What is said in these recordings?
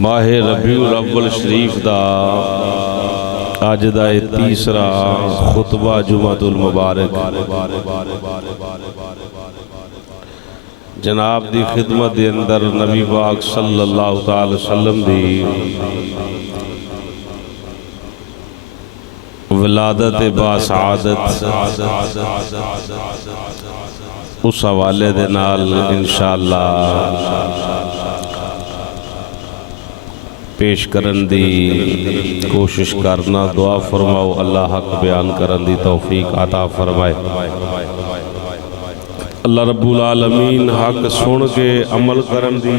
माह रबीउल अव्वल शरीफ दा अज दा तीसरा खुतबा जुमातुल मुबारक जनाब दी खिदमत दे अंदर नबी पाक सल्लल्लाहु तआला वसल्लम दी विलादत बासआदत उस हवाले दे नाल इंशाअल्लाह पेश करन दी कोशिश करना। दुआ फरमाओ अल्लाह हक बयान करन दी तौफीक अता फरमाए। अल्लाह रब्बुल आलमीन हक सुन के अमल करन दी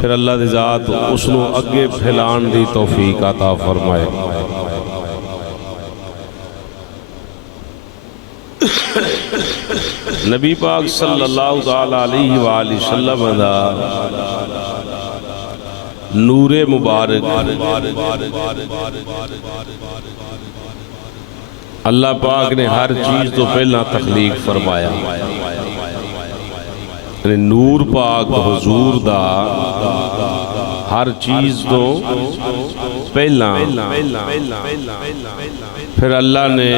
फिर अल्लाह दी जात उसनू अगे फैलान दी तौफीक अता फरमाए। नबी पाक सल्लल्लाहु तआला अलैहि वसल्लम दा नूरे मुबारक अल्लाह पाक ने हर चीज तो पहला तख्लीक फरमाया। नूर पाक हुजूर दा हर चीज तो पहला फिर अल्लाह ने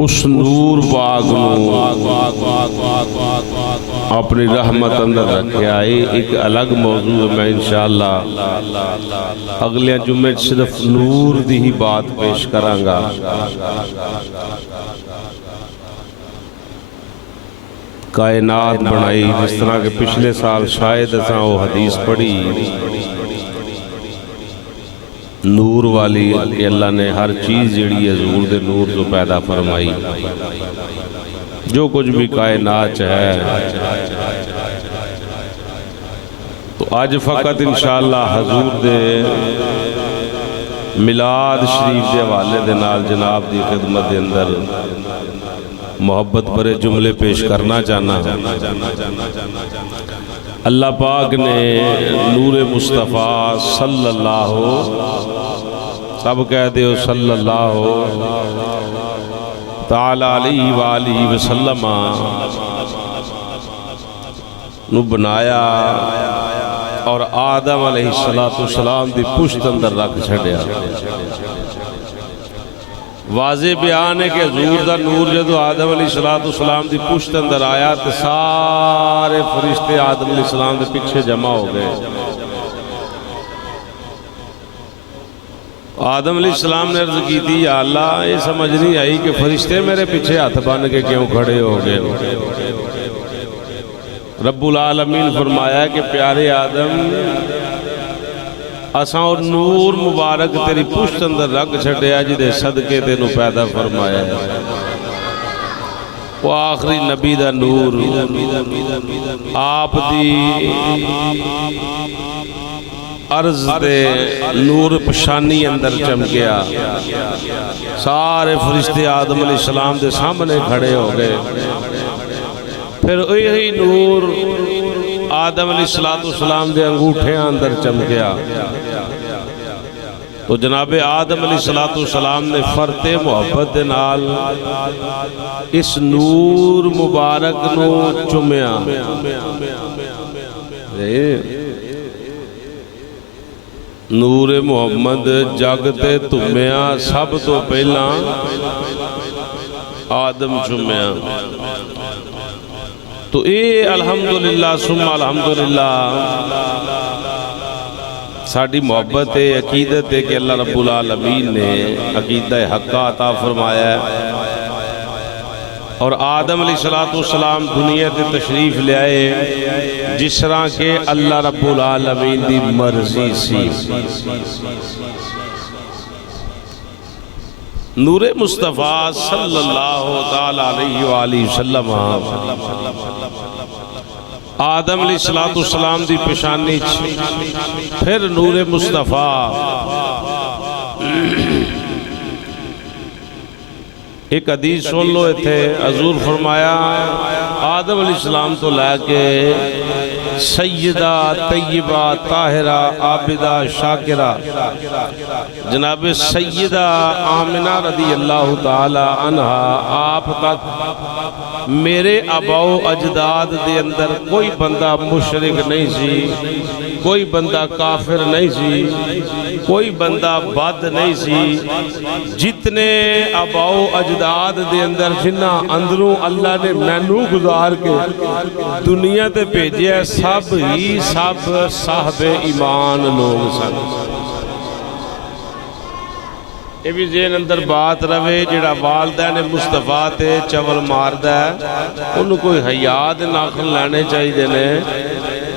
उस नूर पाक अपनी रहमत अंदर रखा है। एक अलग मौजू है, मैं इंशाअल्लाह अगले जुम्मे सिर्फ नूर दी ही बात पेश करांगा। कायनात बनाई जिस तरह के पिछले साल शायद असा वो हदीस पढ़ी नूर वाली कि अल्लाह ने हर चीज़ जी हजूर दे नूर तो पैदा फरमाई। जो कुछ भी कायनात है तो अज फ़कत इंशाअल्लाह हजूर दे मिलाद शरीफ के हवाले दे नाल जनाब की खिदमत के अंदर मोहब्बत भरे जुमले पेश करना चाहना। अल्लाह पाक ने नूरे मुस्तफ़ा सल्लल्लाहु सब कह दो सल्लल्लाहु ताला अलैहि वसल्लम नु बनाया और आदम अलैहिस्सलाम दी पुश्त अंदर रख छड़िया। वाज़े बयान है कि हजूर दा नूर जो आदम अलैहिस्सलाम दी पुश्त अंदर आया तो सारे फरिश्ते आदम अलैहिस्सलाम के पीछे जमा हो गए। आदम अलैहिस्सलाम ने अर्ज की थी, या अल्लाह ये समझ नहीं आई कि फरिश्ते मेरे पीछे हाथ बन के क्यों खड़े हो गए। रब्बुल आलमीन फरमाया कि प्यारे आदम असा और नूर मुबारक तेरी पुश्त अंदर रख छड़िया जिदे सदके तेनू पैदा फरमाया। वो आखिरी नबी दा नूर आप दी अर्ज दे नूर पशानी अंदर चमकिया। सारे फरिश्ते आदम अलैहिस्सलाम दे सामने खड़े हो गए। फिर यही नूर आदम अलैहिस्सलाम दे अंगूठे अंदर चमकिया तो जनाबे आदम अलैहिस्सलाम ने फरते मुहब्बत दे नाल इस नूर मुबारक नू चुमिया। नूर मुहम्मद जग ते तुमिया सब तो पहला आदम चुमिया। तो ये अल्हम्दुलिल्लाह सुम्मा अल्हम्दुलिल्लाह साड़ी मोहब्बत है, अकीदत है कि अल्लाह रब्बुल आलमीन ने अकीदा हक्का अता फरमाया और आदम अलैहिस्सलाम दुनिया ते तशरीफ ले आए जिस तरह के अल्लाह रब्बुल आलमीन दी मर्जी सी। नूरे मुस्तफ़ा सल्लल्लाहु ताला अलैहि वसल्लम आदम अलैहिस्सलाम दी पेशानी फिर नूरे मुस्तफ़ा एक हदीस सुन लो इत्थे हजूर फरमाया आदम अलैहिस्सलाम तो लैके सैयदा तय्यबा ताहिरा आबिदा शाकिरा जनाब सैयदा आमिना रदी अल्लाह ताला अन्हा आप तक मेरे आबाओ अजदाद दे अंदर कोई बंदा मुशरिक नहीं सी, कोई बंदा काफिर नहीं सी, कोई बंदा बद नहीं सी। जितने आबाओ अजदाद दे अंदर जिन्ना अंदरों अल्लाह ने मैनू गुजार के दुनिया ते भेजे सब ही सब साहबे ईमान लोग सन। ये भी जेन अंदर बात रवे जिहड़ा वालदैन मुस्तफा ते चवल मारदा है उन्होंने कोई हया दे नाखन लैने चाहिए ने।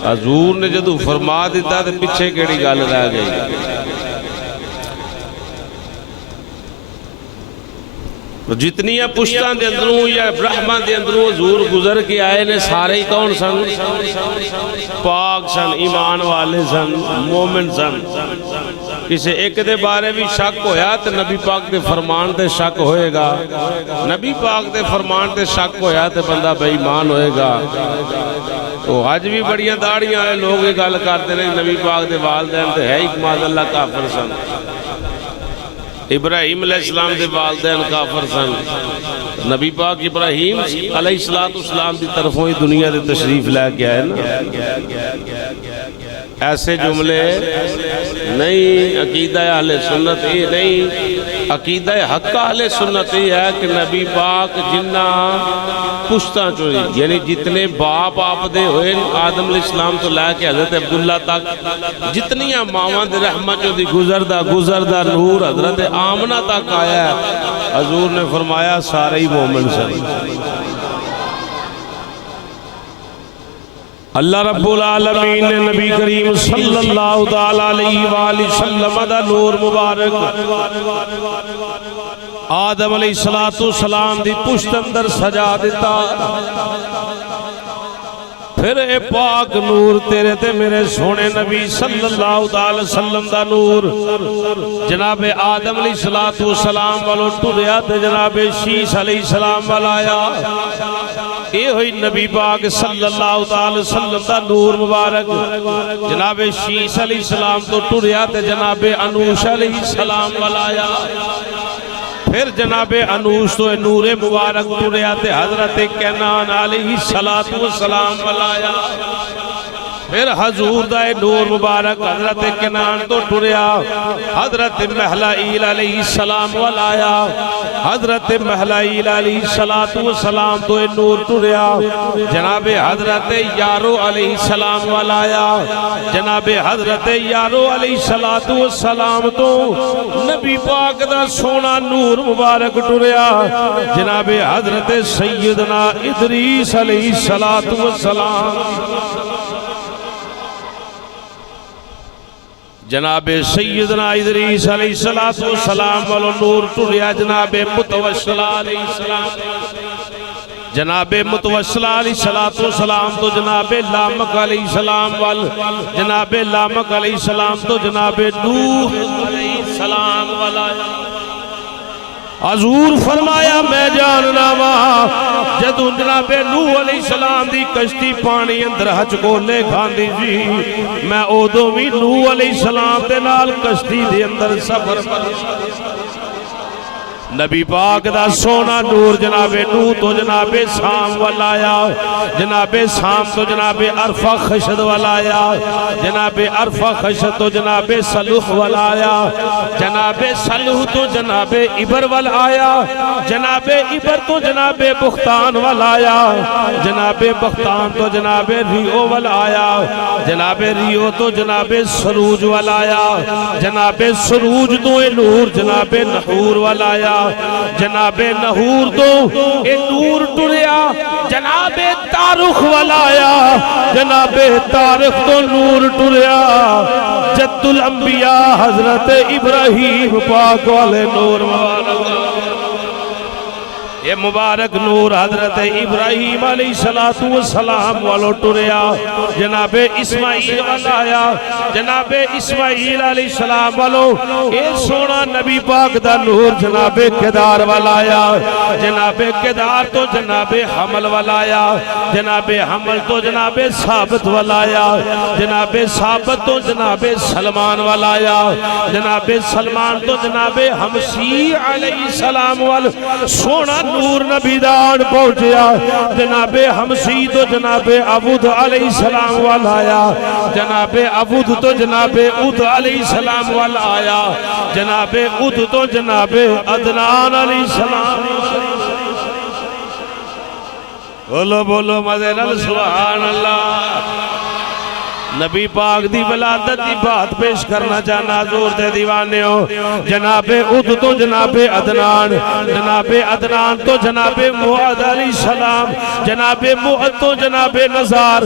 हजूर ने जदों फरमा दिता तो पिछे केड़ी गल रह गई। जितनियां पुश्तां दे अंदरों या ब्रह्मा दे अंदरों हजूर गुजर के आए ने सारे ही कौन सन? पाक सन, ईमान वाले सन, मोमिन सन। किसी एक दे बारे भी शक होया तो नबी पाक दे फरमान ते शक होएगा, नबी पाक दे फरमान ते शक होया तो बंदा बेईमान होएगा। तो अज भी बड़ियां दाड़ियां वाले लोग ये गल करते हैं नबी पाक दे वालदैन ते है ही माज़अल्लाह काफिर सन। इब्राहीम अलैहिस्सलाम दे वालदैन काफिर सन। नबी पाक इब्राहीम अलैहिस्सलाम की तरफों ही दुनिया दे तशरीफ लैके आए ना। ऐसे जुमले नहीं। अकीदा अहले सुन्नत ये नहीं, अकीदा हक्का अहले सुन्नत ये है कि नबी पाक जिन्ना पुश्तां चो यानी जितने बाप आपदे होए आदम अलैहिस्सलाम तो लैके हज़रत अब्दुल्ला तक जितनियां मावां दे रहमत चो दी गुजरदा नूर हज़रत आमना तक आया है। हजूर ने फरमाया सारे ही मोमिन सन। अल्लाह रब्बुल आलमीन ने नबी करीम सल्लल्लाहु तआला अलैहि वसल्लम दा नूर मुबारक आदम अलैहिस्सलाम दी पुश्त अंदर सजा दिता। फिर ए पाक नूर तेरे ते मेरे सोने नबी सल्लल्लाहु अलैहि वसल्लम दा नूर जनाबे आदम अलैहिस्सलाम वालों टुरिया ते जनाबे शीश अलैहिस्सलाम वाल आया। ये हुई नबी पाक सल्लल्लाहु अलैहि वसल्लम दा नूर मुबारक जनाबे शीश अलैहिस्सलाम तो टुरिया ते जनाबे अनूश अलैहिस्सलाम वाल आया। फिर जनाबे अनूश तो नूरे मुबारक टुरिया ते हजरत कैनान अलैहिस्सलाम वाल आया। फिर हजूर दा नूर मुबारक हजरत कैनान तो टुरिया हजरत महलाइल अलैहिस्सलाम वाल आया। हजरत महलाइल अलैहिस्सलाम तो नूर टुरिया जनाबे हजरत यारो अलैहिस्सलाम वाल आया। जनाबे हजरत यारो अलैहिस्सलाम तो नबी पाक दा सोना नूर मुबारक टुरिया जनाबे हजरत सैयदना इदरीस अलैहिस्सलाम। जनाबे सैयदना इदरीस अलैहिस्सलाम वालों नूर टुरिया जनाबे मुतवस्सिला अलैहिस्सलाम। जनाबे मुतवस्सिला अलैहिस्सलाम तो जनाबे लामक अलैहिस्सलाम वाल जनाबे लामक अलैहिस्सलाम तो जनाबे नूह अलैहिस्सलाम वाला। हजूर फरमाया मैं जानना वा जदों जनाबे नूह अलैहिस्सलाम दी कश्ती पानी अंदर हचकोले खांदी सी मैं उदों भी नूह अलैहिस्सलाम दे नाल कश्ती दे अंदर सफर नबी पाक दा सोना नूर जनाबे नूह तो जनाबे शाम वाल आया। जनाबे शाम तो जनाबे अरफा खशद वाल आया। जनाबे अरफा खशद तो जनाबे सलूह वाल आया। जनाबे सलूह तो जनाबे इबर वाल आया। जनाबे इबर तो जनाबे बुख्तान वाल आया। जनाबे बुख्तान तो जनाबे रियो वाल आया। जनाबे रियो तो जनाबे सरूज वाल आया। जनाबे सरूज तो नूर जनाबे नहूर वाल आया। जनाबे नहूर तो ए नूर टुरिया जनाबे तारुख वाल आया। जनाबे तारुख तो नूर टुरिया जद्दुल अंबिया हजरत इब्राहीम पाक वाले नूर मुबारक। ये मुबारक नूर हजरत इब्राहीम अलैहिस्सलाम वालों टुरिया जनाबे इस्माइल वाल आया। जनाबे इस्माइल अलैहिस्सलाम वालों ये सोना नबी पाक दा नूर जनाबे केदार वाल आया। जनाबे केदार तो जनाबे हमल वाल आया। जनाबे हमल तो जनाबे साबित वाल आया। जनाबे साबित तो जनाबे सलमान वाल आया। जनाबे सलमान तो जनाबे हमसी अलैहिस्सलाम वाल सोना नूर नबीदान पहुंचया जनाबे हमसी तो जनाबे अबूद अलैहिस्सलाम वाल आया जनाबे अबूद तो जनाबे उद अलैहिस्सलाम वाल आया जनाबे उद तो जनाबे अदनान अलैहिस्सलाम। बोलो बोलो मज़े नाल सुभान अल्लाह। नबी पाक दी वलादत की बात पेश करना चाहना जोर दे दीवाने हो। जनाबे उद तो जनाबे अदनान तो जनाबे मुअद अलैहिस्सलाम जनाबे मुअद तो जनाबे नज़ार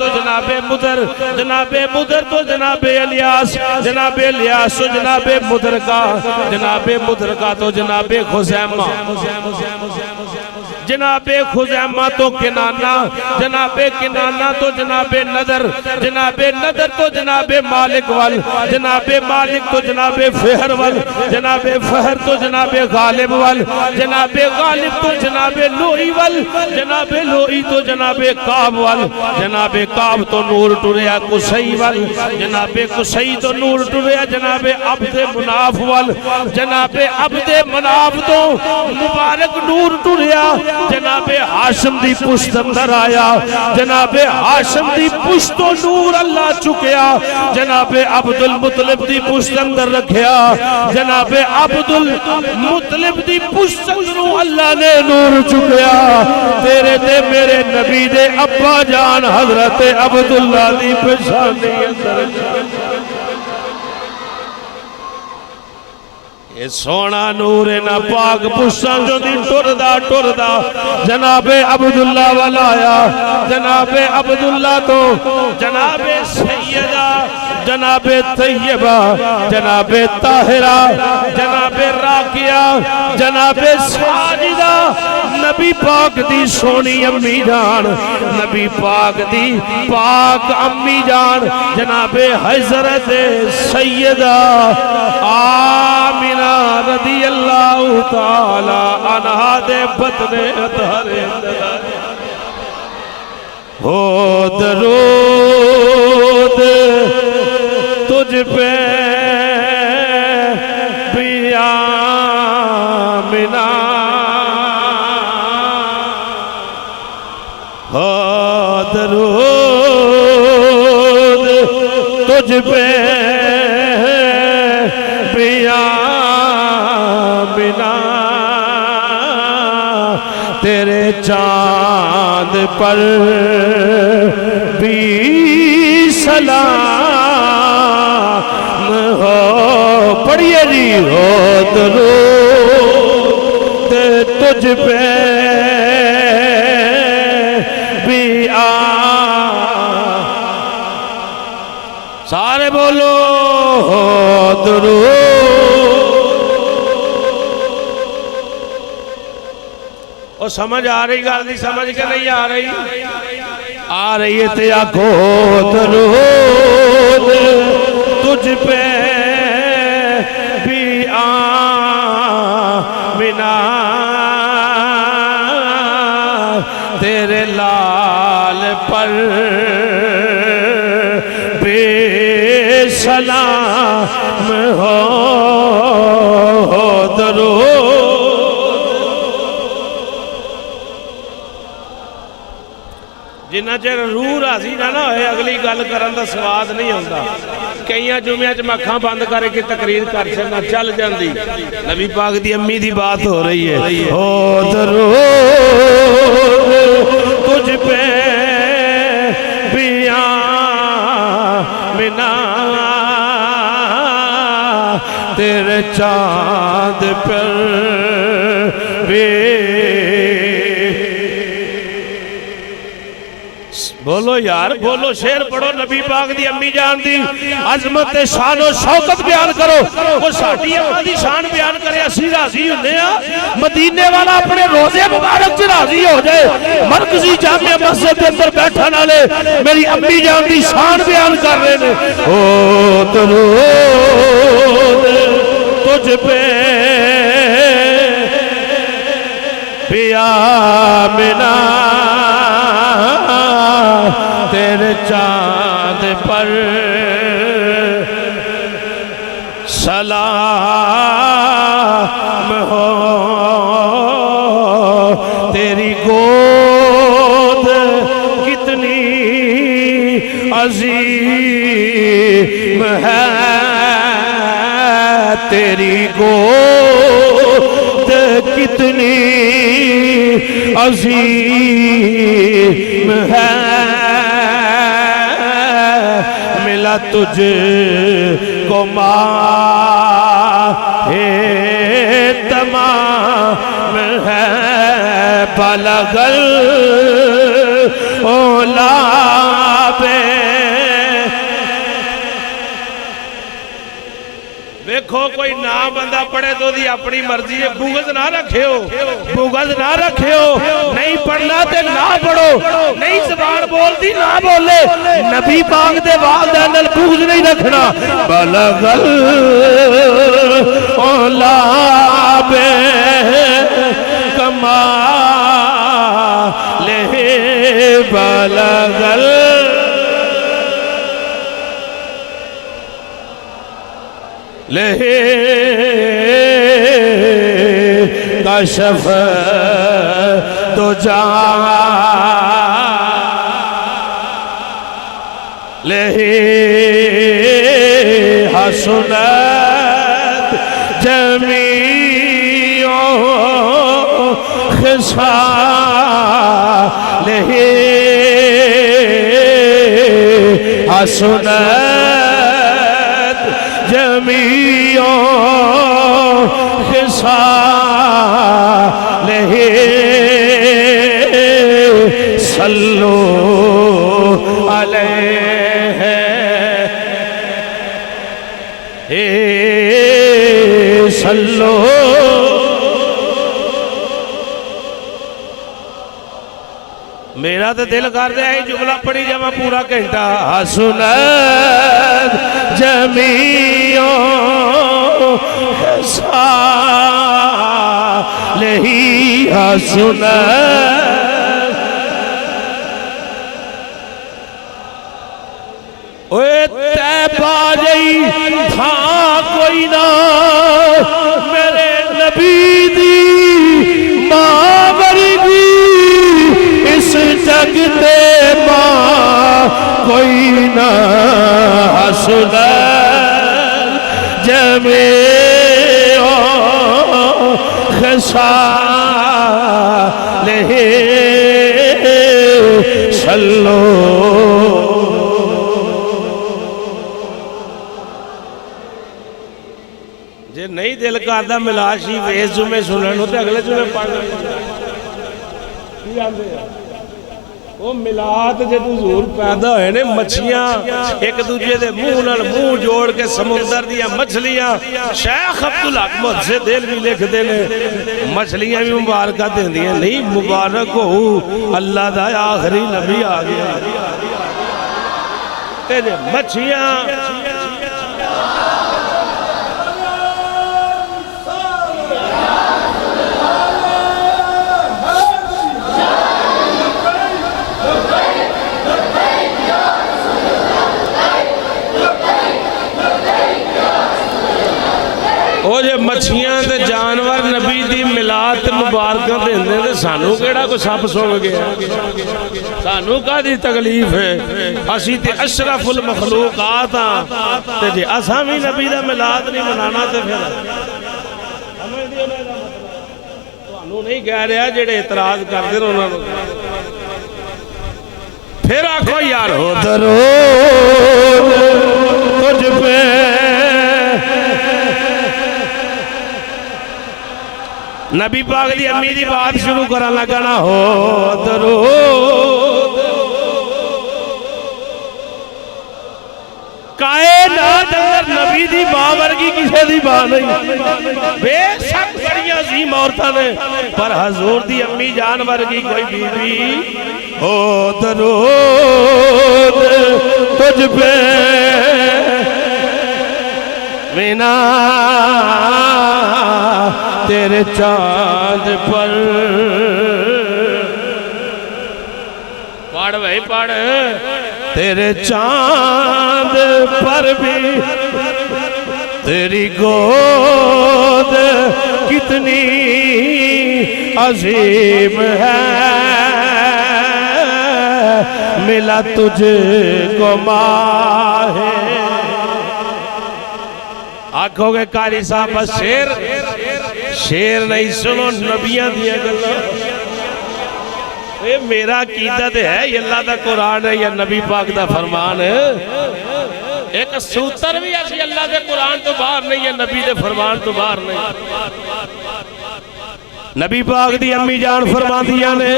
तो जनाबे मुदर तो जनाबे इलियास तो जनाबे मुदरका तो जनाबे खुज़ैमा जनाबे खुज़ैमा तो किनाना तो जनाबे नदर तो जनाबे मालिक वल जनाबे मालिक तो जनाबे फहर वल जनाबे फहर तो जनाबे गालिब वल जनाबे गालिब तो जनाबे लोई वल जनाबे लोई तो जनाबे काब वल जनाबे काब तो नूर टुरया कुसई वल जनाबे कुसई तो नूर टुरया जनाबे अब्दे मुनाफ वल जनाबे अब्दे मुनाफ तो मुबारक नूर टुरया जनाबे हाशिम दी पुश्त अंदर आया जनाबे हाशिम दी पुश्त तो नूर अल्लाह चुकया जनाबे अब्दुल मुतलिब दी पुश्त अंदर रखया जनाबे अब्दुल मुतलिब दी पुश्त अंदरों अल्लाह ने नूर चुकया तेरे ते मेरे नबी दे अब्बा जान हजरत अब्दुल्ला दी पेशानी अंदर ये सोना नूर ना पाक पुछां जो दी टुरदा जनाबे अब्दुल्ला वाला आया जनाबे अब्दुल्ला तो जनाबे सैयदा जनाबे तैयबा जनाबे ताहिरा जनाबे राकिया जनाबे साजिदा नबी पाक दी सोनी अम्मी जान नबी पाक दी पाक अम्मी जान जनाबे हजरत सैयदा आमिना रदी अल्लाह ताला अन्हा दे बतने अतारे हो दरूद तुझ पे भी आमिना हो दरूद तुझ पे तेरे चांद पर भी सलाम हो पढ़िए जी हो दरूद तुझ पे भी सारे बोलो हो दरूद और समझ आ रही गल नहीं समझ के नहीं आ रही है ते आखो दरूद तुझ पे भी आमिना तेरे लाल पर बेसलाम हो दरूद जिन्ना चेर रूह राजी ना होए अगली गल करन दा स्वाद नहीं आता। कई जुम्मियां च अखां बंद करके तकरीर कर छड़ना चल जाती नबी पाक दी अम्मी दी बात हो रही है हो दरूद तुझ पे भी आमिना तेरे चांद पर भी बोलो यार बोलो शेर पढ़ो नबी पाक दी अम्मी जान दी अजमत ते शान और शौकत बयान करो वो साडी अम्मा दी शान बयान करे असि राजी हुंदे आ मदीने वाला अपने रोजे मुबारक च राजी हो जाए मरकजी जामिया मस्जिद के अंदर बैठन वाले मेरी अम्मी जान दी शान बयान कर रहे ने ओ दरूद तुझ पे पिया मिना तेरे चांद पर सलाम हो अजीम है तेरी गोद कितनी अजीम है मिला तुझको माहे तमाम है बलगल ओला पे देखो कोई ना बंदा पढ़े तो दी अपनी मर्जी है बुगज ना रखियो नहीं पढ़ना ते ना पढ़ो नहीं जबान बोलती ना बोले नबी पाक दे वाल दे अंदर बुगज नहीं रखना बलगल ओला बे कमा ले बलगल ले कशफ तो जा ले हसनत जमीओ खिसा ले हसनत जमीओ खिसा ले सल्लो अलैहि सल्लो मेरा तो दिल कर रहा है जुमला पढ़ी जावा पूरा घंटा हसनत जमीओ लही हसनत ओए तै बाजई था कोई ना मेरे नबी दी मां वर्गी इस जग ते मां कोई ना हसनत जमीओ खसा ले सल्लो जे नहीं दिल करदा मिलाशी वेस जुमे सुनन तो अगले जुमे पढ़ वो मिलाद जो हुजूर पैदा होए ने मछलियां एक दूजे दे मुंह नाल मुंह जोड़ के समुंदर दियां मछलियां शेख अब्दुल हक मुहद्दिस दिल भी लिखदे ने मछलियां भी मुबारक देंदियां नहीं मुबारक हो अल्लाह दा आखिरी नबी आ गया ते मछलियां मछियां ते जानवर नबी दी मिलाद मुबारक देंदे ते सानू केड़ा कोई सप सुन गया सानू कादी तकलीफ है असी ते अशरफुल मखलूकात हां ते जे असां भी नबी दा मिलाद नहीं मनाना ते फिर समझदे हो ना तुहानू नहीं कह रहा जेड़े इतराज करदे ने उन्हां नू फिर आखो यार हो दरूद तुझ पे नबी पाक दी अम्मी दी बात शुरू करन लगा ना हो दरूद कायनात अंदर नबी दी मां वर्गी किसे दी मां नहीं बेशक बड़ियां अजीम औरतां ने पर हुजूर दी अम्मी जान वर्गी कोई बीवी हो दरूद तुझ पे बिना तेरे चांद पर पढ़ भाई पढ़ तेरे चांद पर भी तेरी गोद कितनी अजीम है मिल मिला तुझको माहे। आखोगे कारी साहब बस शेर शेर नहीं, सुनो नबियां दिया गल्लां। ये मेरा कीदा ते है, ये अल्लाह दा कुरान है या नबी पाक दा फरमान है। एक सूत्र भी असी अल्लाह के कुरान तो बाहर नहीं है, नबी दे फरमान तो बाहर नहीं। नबी पाक दी अम्मी जान फरमांदियां ने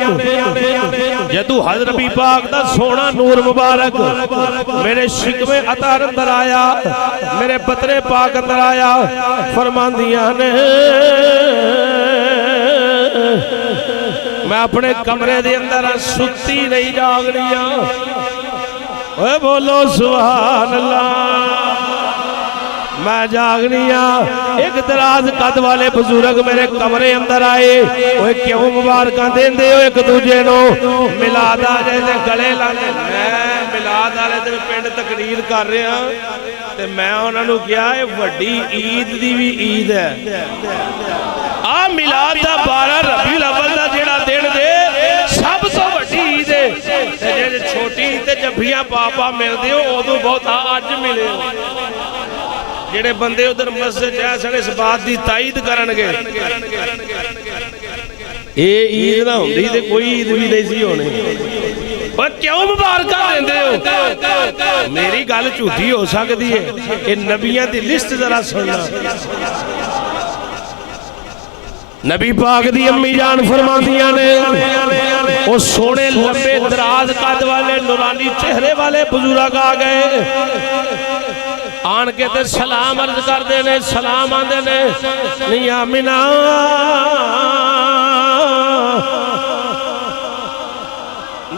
जदू हज़रत नबी पाक दा सोना नूर मुबारक मेरे शिकवे अतार अंदर आया, मेरे बतरे पाक अंदर आया, फरमांदियां ने मैं अपने कमरे दे अंदर सुती नहीं जागनिया। ओए बोलो सुभान अल्लाह। मैं जागनिया। एक दराज कद वाले बुजुर्ग मेरे कमरे अंदर आए। ओए क्यों मुबारक देंदे हो एक दूजे नो? मिलाद वाले दे गले लाने। मैं मिलाद वाले दिन पिंड तकरीर कर रहा ते मैं उन्होंने कहा ये वड्डी ईद दी भी ईद है। आ मिलाद दा 12 रबीउल अव्वल दा जेड़ा दिन दे सब तो वड्डी ईद है। जे छोटी ते जब्बियां पापा मिलदे हो उदों बहुत अज मिले हो। जेड़े बंदे उधर मस्जिद जैसे इस बात की ताईद करनगे ये ईद ना होंदी ते कोई ईद भी नहीं सी होनी। पर क्यों मुबारक देंदे हो? मेरी गल झूठी हो सकती है, ये नबियां दी लिस्ट जरा सुनना। नबी पाक दी अम्मी जान फरमांदियां ने वो सोने लंबे दराज कद वाले नूरानी चेहरे वाले बुजुर्ग आ गए। आन के ते सलाम अर्ज करते ने, सलाम आंदे ने नहीं आमिना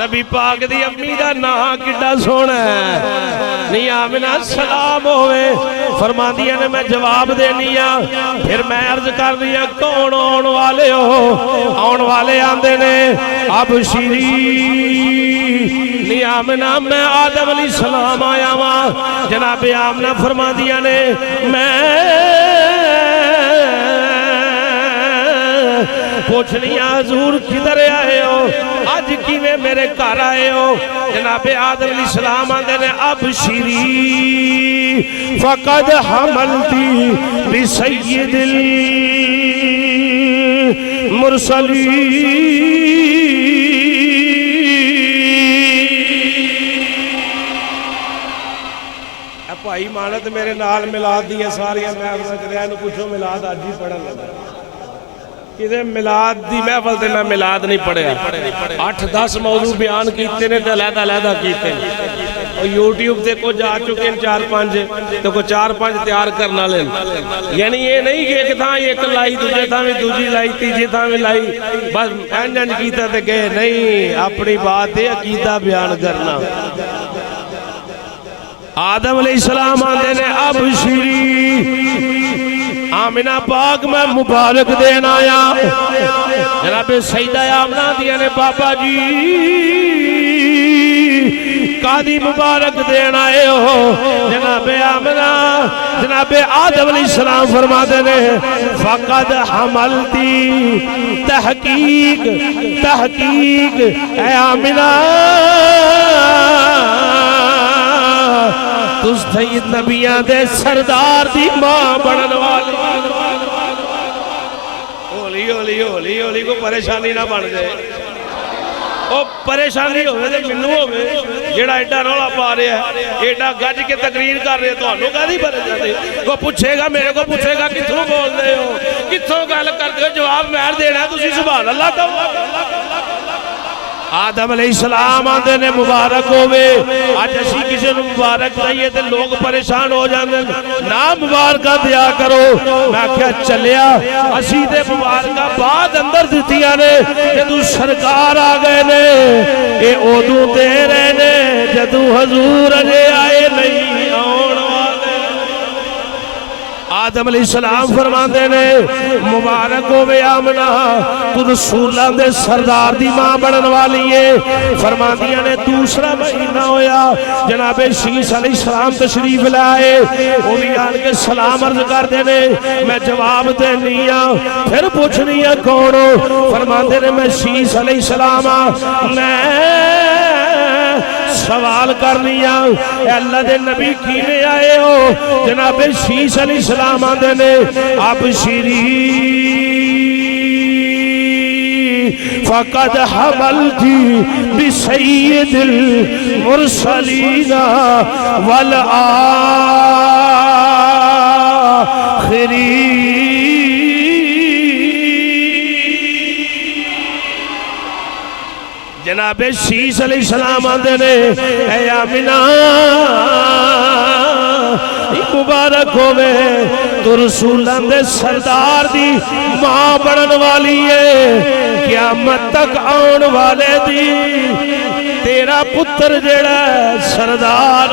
नबी पाक दी अम्मी दा नाम किड्डा सोहना है। नहीं आमिना सलाम होवे। फरमांदियां ने मैं जवाब देनी आ। फिर मैं अर्ज कर रही हूं कौन आउण वाले हो? आउण वाले आंदे ने अब श्री नहीं आमना मैं आदम अलैहिस्सलाम आया वा। जनाबे आमना फरमांदियां ने मैं पूछनी हजूर किधर आए हो? अज किवें मेरे घर आए हो? जनाबे आदम अलैहिस्सलाम आंदे ने अब श्री फकद हमलती बि सय्यिदिल मुरसलीन। भाई मानत मेरे नाल मिलाद दी सारिया महफिल करिया पूछो मिलाद अज ही पढ़न लगा। किसी मिलाद की महफिल से मैं मिलाद नहीं पढ़िया। 8-10 मौजू बयान किए ने तो अलहदा किए। यूट्यूब से कुछ आ चुके हैं 4-5 तो कोई 4-5 तैयार करना ले। यानी ये नहीं कि एक थां एक लाई दूजे थां भी दूजी लाई तीजी थां भी लाई बस इंज कीता ते गए। नहीं, अपनी बात है अकीदा बयान करना। आदम अलैहिस्सलाम आंदे ने अब श्री आमिना पाक मैं मुबारक देन आया। जनाबे सईदा आमना दिया ने बाबा जी कादी मुबारक देन आए हो? जनाबे आमना जनाबे आदम अलैहिस्सलाम फरमाते ने फकद हमलती तहकीक तहकीक ए आमिना तुस सैयद नबियां दे सरदार दी मां बनन वाली। होली होली होली होली को परेशानी ना बन जाए। ओ परेशानी होवे ते मैनू होवे जेड़ा एडा रौला पा रहा है, एडा गज के तकरीर कर रहे, तुहानू कादी परेशानी? को पूछेगा मेरे को पूछेगा कित्थों बोलदे हो, कित्थों गल करदे हो, जवाब मैं देना तुसीं सुभान अल्लाह कहो। आदम अलैहिस्सलाम आंदे ने मुबारक होवे। अज असीं किसी नूं मुबारक दईए ते लोग परेशान हो जांदे ना मुबारक दिया करो। मैं आख्या चलिया असीं ते मुबारक बाद अंदर दित्तियां ने जदों सरकार आ गए ने। ये उदों दे रहे ने जदों हजूर अजे आए नहीं आउण वाले। आदम अलैहिस्सलाम फरमांदे ने मुबारक होवे आमना तू रसूलां दे सरदार दी मां बनन वाली है। फरमांदियां ने दूसरा महीना होया जनाबे शीस अलैहिस्सलाम तशरीफ लाए। वो भी आन के सलाम अर्ज करदे ने। मैं जवाब देनी आ। फिर पूछनी आ कौन हो? फरमांदे ने मैं शीस अलैहिस्सलाम आ। मैं सवाल करनी अल्लाह दे नबी किवें आए हो? जनाब शीश अलैहिस्सलाम आंदे ने अबशिरी फ़क़द हमलती बिसय्यिदिल मुरसलीना वल आखिरीन। जनाब शीश अलैहिस्सलाम आंदे ने ऐ आमिना मुबारक होवे तू रसूलां दे सरदार दी मां बनन वाली है। क़यामत तक आउण वाले दी तेरा पुत्र जेड़ा सरदार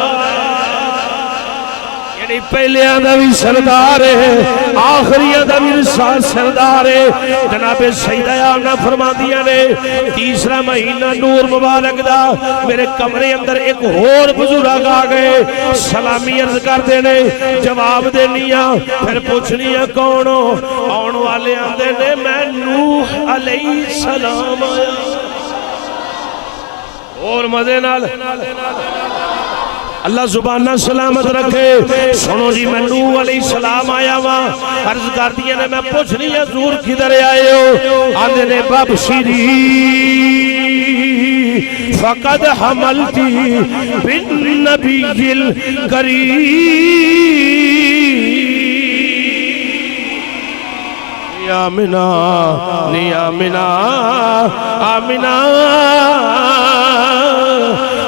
यानी पहलियां दा भी सरदार है आखिरियां दा भी सरदार है। जनाब सईदा आमना फरमांदियां ने तीसरा महीना नूर मुबारक दा मेरे कमरे अंदर एक होर बुजुर्ग आ गए सलामी अर्ज करते ने जवाब देनी फिर पूछनी कौन हो? आउण वाले आंदे ने मैं नूह अलैहिस्सलाम आया। और मजे नाल अल्लाह जुबाना सलामत रखे। सुनो जी मैं नूह अलैहिस्सलाम आया वा अर्ज कर दिया ने मैं पूछनी हजूर किधर आए हो? आंदे ने बबशिरी फ़क़द हमलती बिन नबीयिल करीम। आमिना नी आमिना आमिना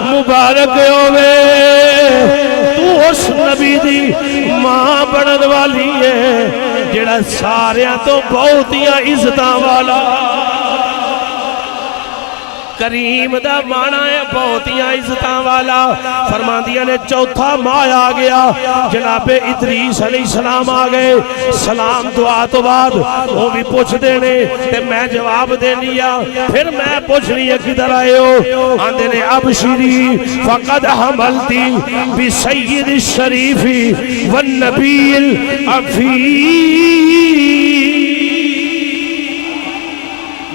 मुबारक होवे तू उस नबी दी मां बनन वाली है जेड़ा सारियां तो बहुतियां इज्जतां वाला। करीम दा माना है बहुतियां इज्जतां वाला। फरमांदियां ने चौथा माह आ गया जनाबे इदरीस अलैहिस्सलाम आ गए। सलाम दुआ तो बाद वो भी पूछते ने ते मैं जवाब देनी फिर मैं पूछनी किधर आए हो? आंदे ने अबशिरी फ़क़द हमलती बिसय्यिद शरीफी वन नबील अफी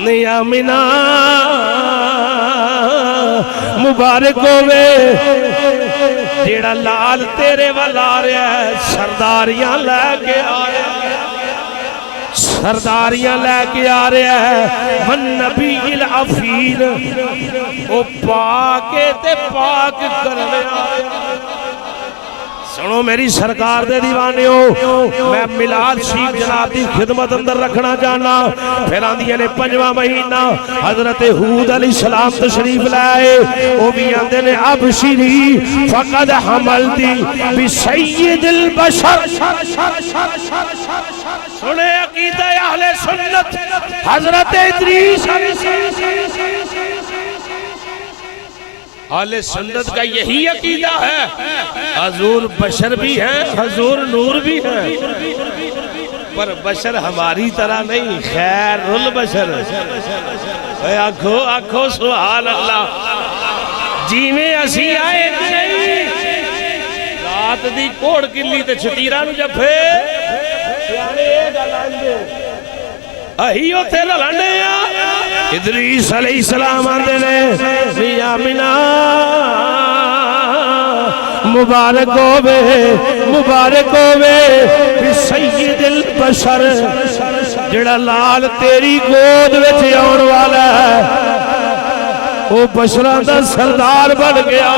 नियामिना मुबारक होवे जेड़ा लाल तेरे वाल आ रहा है सरदारियां लैके आ रहा है सरदारियां लैके आ रहा है वन नबील अफीन ओ पाके ते पाक करने आ रहा। सुनो मेरी सरकार दे दीवाने हो मैं मिलाद शरीफ जनाब की खिदमत अंदर रखना चाहना। फिर आंदियां ने पंजवा महीना हजरत हूद अलैहिस्सलाम तशरीफ लाए वो भी आंदे ने अबशिरी फ़क़द हमलती बिसय्यिदिल बशर। सुने अकीदा अहले सुन्नत हजरत इदरीस आले सुन्नत का यही अकीदा है। हजूर बशर भी है हजूर नूर भी है पर बशर हमारी तरह नहीं खैरुल बशर। आखो आखो सुभान अल्लाह। जिवें असी आए रात दी कोड़ किल्ली ते छतीरा नूं जफे अही उथे ललांडे आ। इदरीस अलैहिस्सलाम आंदे ने मियां मिना मुबारक होवे बिसय्यिदिल बशर जेड़ा लाल तेरी गोद विच आउण वाला है वो बशरां दा सरदार बन गया।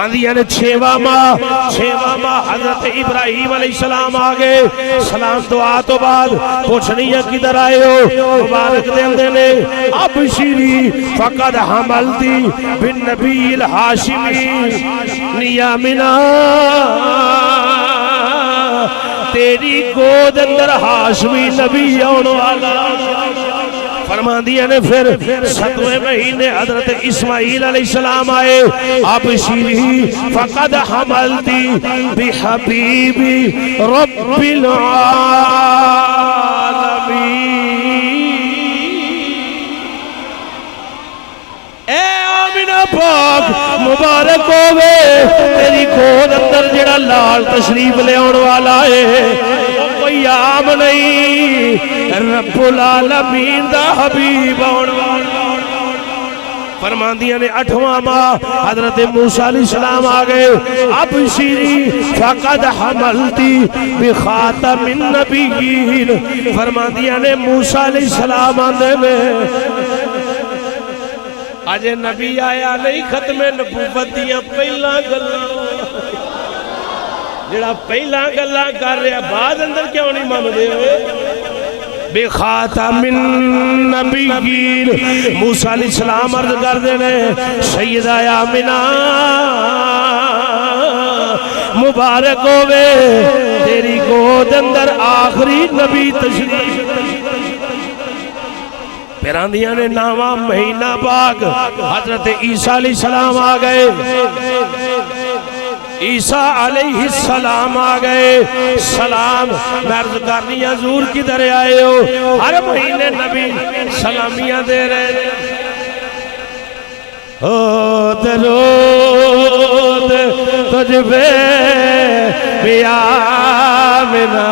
आंदियां ने छेवा माह हजरत इब्राहीम अलैहिस्सलाम आ गए। सलाम दुआ तो बाद पूछनी किधर आए हो? मुबारक देंदे ने अबशिरी फ़क़द हमलती बिन नबील हाशिमी नियामिना तेरी गोद अंदर हाशमी नबी आने वाला। फरमांदियां ने फिर 7वें महीने हजरत इस्माइल अलैहिस्सलाम आए। अबशिरी फ़क़द हमलती बिहबीबी रब्बिल आलमीन। पाक मुबारक होवे तेरी गोद अंदर जेड़ा लाल तशरीफ ले आने वाला है कोई आम नहीं रब्बुल आलमीन दा हबीब आने वाला। फरमांदियां ने 8वां माह हजरत मूसा अलैहिस्सलाम आ गए। अब शीरी फकद हमलती बिखातमिन नबिय्यीन। फरमांदियां ने मूसा अलैहिस्सलाम आंदे ने अजे नबी आया नहीं, खत्मे नबूवत दियां पहला गल्लां जेड़ा पहला गल्लां कर रहा बाद अंदर क्यों नहीं मनदे होए? बेखातमिन नबिय्यीन मूसा अलैहिस्सलाम अर्ज करदे ने सैयदा आमिना मुबारक होवे तेरी गोद अंदर आखिरी नबी तशरीफ। फिर आंदियां ने 9वां महीना पाक हजरत ईसा अलैहिस्सलाम आ गए। ईसा अलैहिस्सलाम आ गए। सलाम मर्ज करनी हजूर किधर आए हो? हर महीने नबी सलामियां दे रहे हो। दरूद तुझ पे पिया मिना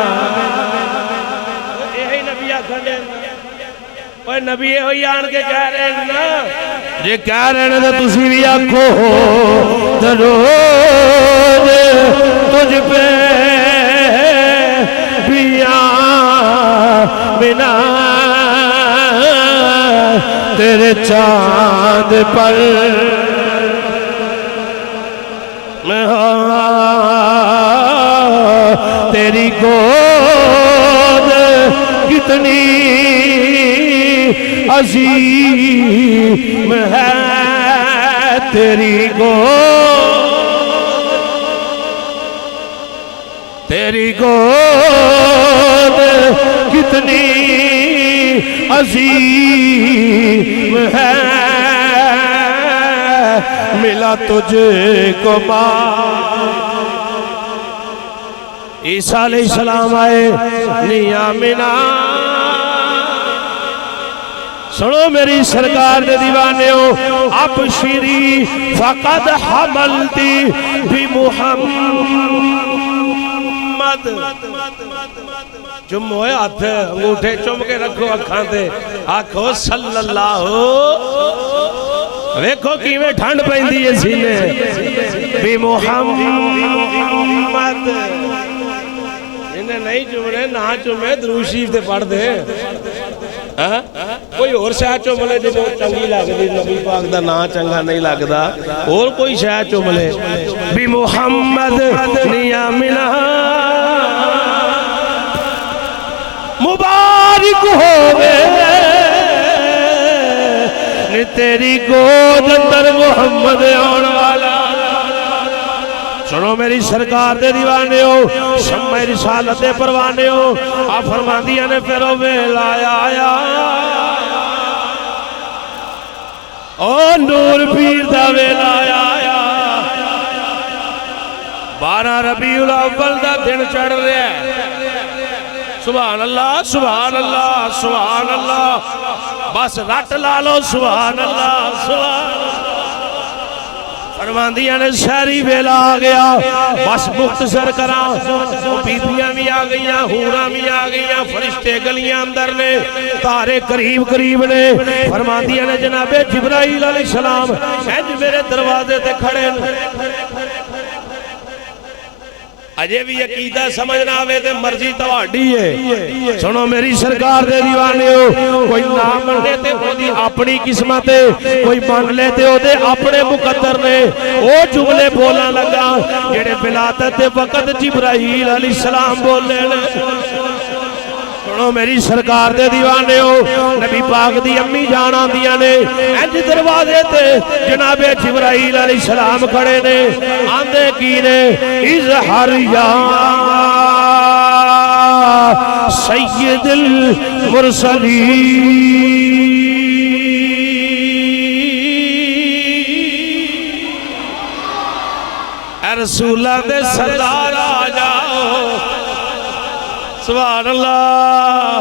यही नबी आखन नबी आन के कह रहे हैं ना, जे कह रहे हैं तो तुसी भी आखो दरूद तुझ पे पिया बिना तेरे चांद पर मैं तेरी गोद कितनी अजीम है तेरी गोद कितनी अजीम है। मिला तुझको ईसा अलैहिस्सलाम आए नियामिना। सुनो मेरी सरकार दे दीवाने हो, अब श्री फकद हमलती भी मुहम्मद। चुमो हाथ अंगूठे चुम के रखो अखां ते आखो सल्लल्लाहु। वेखो किवें ठंड पैंदी है सीने भी मुहम्मद। इन्हें नहीं चुमने ना चुमे दरूद शरीफ ते पढ़ दे। कोई और शह चुम ले जो चंगी लगती, नबी पाक दा नाम चंगा नहीं लगता, और कोई शह चुम ले भी मुहम्मद नियामिना मुबारक होवे तेरी गोद अंदर मुहम्मद आने वाला। सुनो मेरी सरकार दे दीवाने हो, शम्मे रिसालत दे परवाने हो। आ फरमांदियां ने फिर वेला आया ओ नूर पीर दा वेला आया। 12 रबीउल अव्वल दा दिन चढ़ रहा है। सुभान अल्लाह सुभान अल्लाह सुभान अल्लाह। बस रट ला लो सुभान अल्लाह सुभान। फरमांदियां ने शहरी वेला आ गया। बस मुख्तसर करा, बीबियां भी आ गई, हूरां भी आ गई, फरिश्ते गलियां अंदर ने, तारे करीब करीब ने। फरमांदियां ने जनाबे जिब्राइल अलैहिस्सलाम इंज मेरे दरवाजे ते खड़े ने। अजे भी अकीदा समझना आवे ते मर्जी तवाडी है। सुनो मेरी सरकार दे दीवाने हो, कोई ना मने ते ओदी अपनी किस्मत है, कोई मान ले ते ओदे अपने मुकद्दर ने। ओ जुमले बोलना लगा जेड़े विलादत दे वक्त जिब्राइल अलैहिस्सलाम बोले ने। सुनो मेरी सरकार दे दीवाने हो, नबी पाक दी अम्मी जान आंदियां ने इंज दरवाजे ते जनाबे जिब्राइल अलैहिस्सलाम खड़े ने। आंदे की ने इज़हर या सय्यदुल मुरसलीन रसूला दे सरदार आ जाओ। सुभान अल्लाह।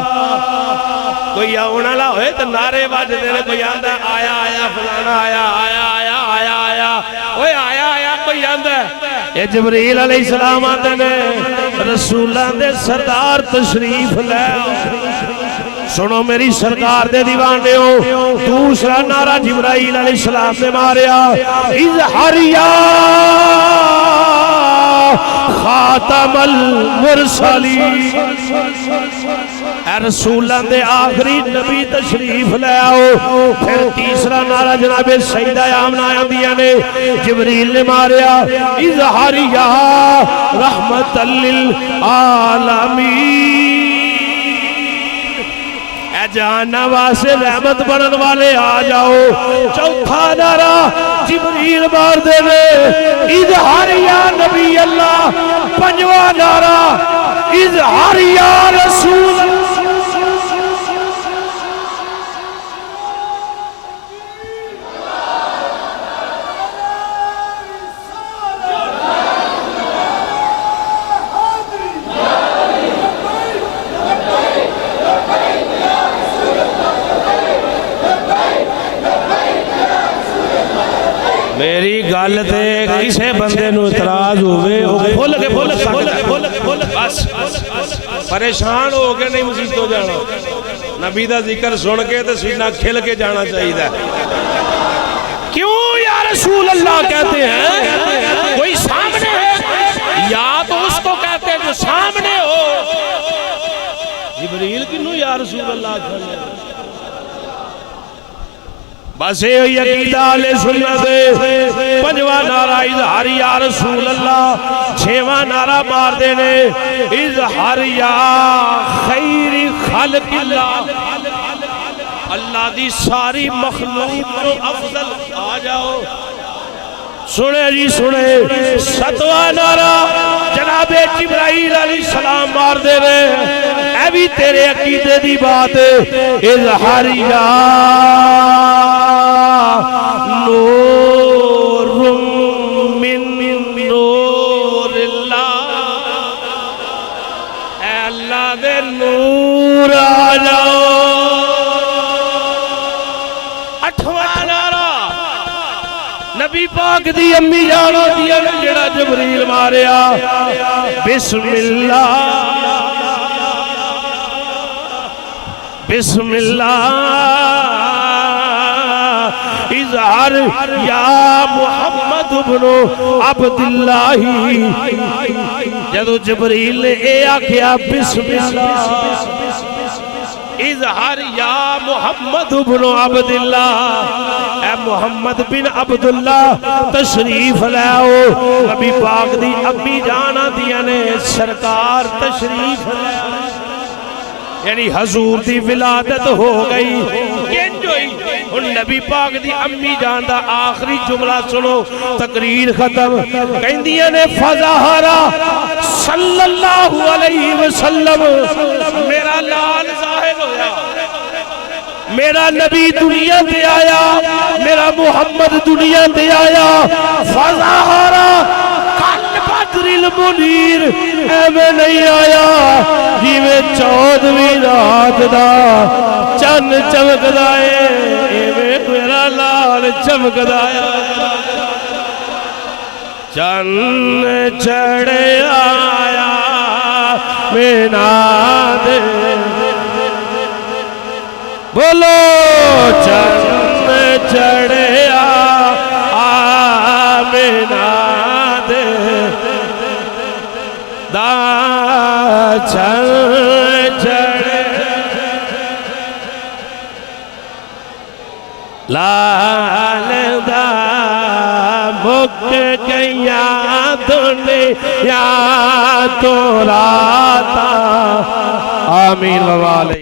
कोई आने वाला होए तो नारे बजते ने, कोई आंदा आया आया फलाना आया आया आया आया आया ओए आया आया कोई आंदा। ये जिब्रील अलैहिस्सलाम आते ने रसूलां दे सरदार तशरीफ ले। सुनो मेरी सरकार दे दीवाने हो। दूसरा नारा जिब्राइल अलैहिस्सलाम ने मारिया, इज़हारिया खातमल मुरसलीन, रसूलां दे आखिरी नबी तशरीफ ले आओ। फिर तीसरा नारा जनाबे सईदा आमना आंदियां ने, जिब्रील ने मारिया, इज़हारिया रहमतल लिल आलमीन, जाना वास्ते रहमत बनन वाले आ जाओ। चौथा नारा जिब्रील मार दे, इज़हारिया नबी अल्लाह। पंजवा नारा इज़हारिया रसूल। मेरी गल ते किसी बंदे नूं इतराज होवे फुल के बस परेशान हो के नहीं मसीत हो जाना। नबी दा जिक्र सुन के ते सीना खिल के जाना चाहिए। क्यों या रसूल अल्लाह कहते हैं? कोई सामने है या तो उसको कहते हैं जो सामने हो। जिब्रील किन्नू या रसूल अल्लाह कहते हैं? बस ये अकीदा अहले सुन्नत। पंजवा नारा इज़हारिया रसूल अल्लाह। छेवां नारा मार देने, इज़हारिया खैरी खल्क़िल्लाह, अल्लाह दी सारी मखलूक तो अफजल आ जाओ। सुने जी सुने। सतवां नारा जनाबे जिब्राइल अलैहिस्सलाम मार दे रहे, ऐ भी तेरे अकीदे दी बात। इज़हारिया नूरुम मिन नूरिल्लाह, अल्लाह दे नूर आ जाओ। अठवां नारा नबी पाक दी अम्मी जान होती है जेड़ा जिब्रील मारिया, बिस्मिल्लाह बिस्मिल्लाह इज़हार या मुहम्मद इब्नु अब्दुल्लाही। जदों जिब्रील ने ए आख्या बिस्मिल्लाह इज़हार या मुहम्मद इब्नु अब्दुल्लाह, ए मुहम्मद बिन अब्दुल्लाह तशरीफ लाओ। नबी पाक दी अम्मी जान आंदियां ने, सरकार तशरीफ लाओ, यानी हजूर दी विलादत हो गई। हुन नबी पाक दी अम्मी जान दा आखिरी जुमला सुनो, तकरीर खत्म। कहंदियां ने फज़हरा सल्लल्लाहु अलैहि वसल्लम, मेरा लाल ज़ाहिर होया, मेरा नबी दुनिया ते आया, मेरा मुहम्मद दुनिया ते आया। फज़हरा बदरिल मुनीर, एवें नहीं आया जिवें 14वीं रात दा चन्न चमकदा है, एवें मेरा लाल चमकदा है। चन्न चढ़े आया मेना दे, बोलो चन्न चढ़े मेना दे, लाल दा मुक गया दुनिया तो राता। आमीन वाले।